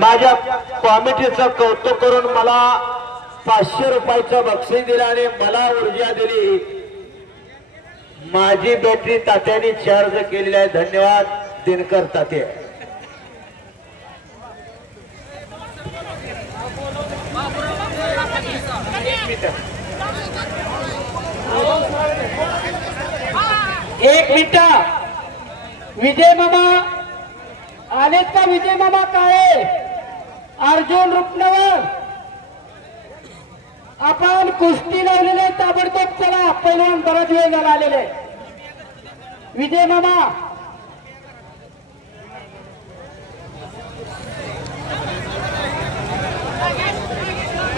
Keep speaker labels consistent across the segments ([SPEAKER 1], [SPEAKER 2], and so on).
[SPEAKER 1] माझ्या कॉमिटीचं कौतुक करून मला पाचशे रुपयाचं बक्षीस दिलं आणि मला ऊर्जा दिली. माझी बॅटरी तात्याने चार्ज केलेली आहे. धन्यवाद दिनकर ताते
[SPEAKER 2] एक मिनिट. विजय मामा आलेत का विजय मामा काय अर्जुन रुपनवर आपण कुस्ती लावलेले ताबडतोब चला. पहिलवान बराच वेळ झाला आलेले विजय मामा.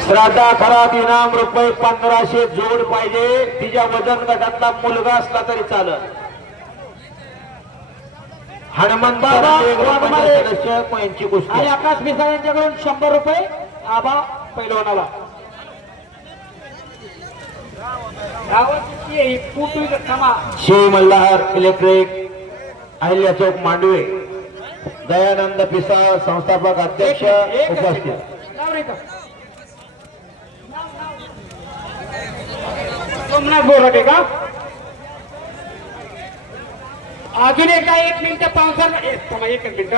[SPEAKER 1] श्राद्धा खराब इनाम रुपये पंधराशे जोड पाहिजे. तिच्या वजन गटातला मुलगा असला तरी चालत हनुमंत
[SPEAKER 2] आणि आकाश मिसाळ यांच्याकडून शंभर रुपये आबा क्षमा
[SPEAKER 1] शिव मल्हार इलेक्ट्रिक अहिल्या चौक मांडवे. दयानंद पिसाळ संस्थापक अध्यक्ष उपस्थित.
[SPEAKER 2] सोमनाथ बोराटे का? अजून एकदा एक मिनिट पावसाला एक मिनिट.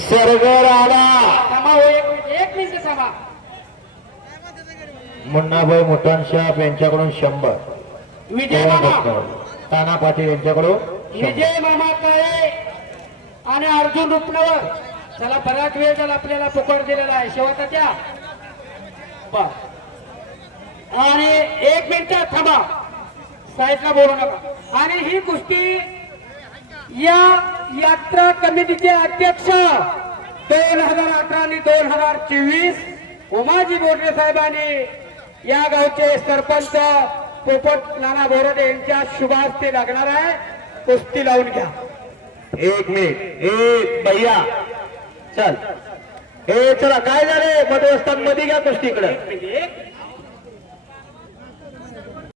[SPEAKER 1] सरगर आला
[SPEAKER 2] थांबा हो एक मिनिट एक मिनिट थांबा.
[SPEAKER 1] मुन्नाभाई मुठाणशाप यांच्याकडून शंभर.
[SPEAKER 2] विजय मामा.
[SPEAKER 1] ताना पाटील यांच्याकडून.
[SPEAKER 2] विजय मामा काळे आणि अर्जुन रुपनवर चला बराच वेळ झाला आपल्याला फुकट दिलेला आहे. शेवटचा त्या बस. आणि एक मिनिट थांबा. साईडला बोलू नका. आणि ही कुस्ती या यात्रा कमिटीचे अध्यक्ष दोन हजार अठरा आणि दोन हजार चोवीस उमाजी बोर्डे साहेबांनी या गावचे सरपंच पोपट नाना बोरडे यांच्या शुभ हस्ते लागणार आहे. कुस्ती लावून घ्या.
[SPEAKER 1] एक मिनिट. एक भैया. चल. हे चला काय झाले मधवस्थानमध्ये घ्या कुस्ती इकडं.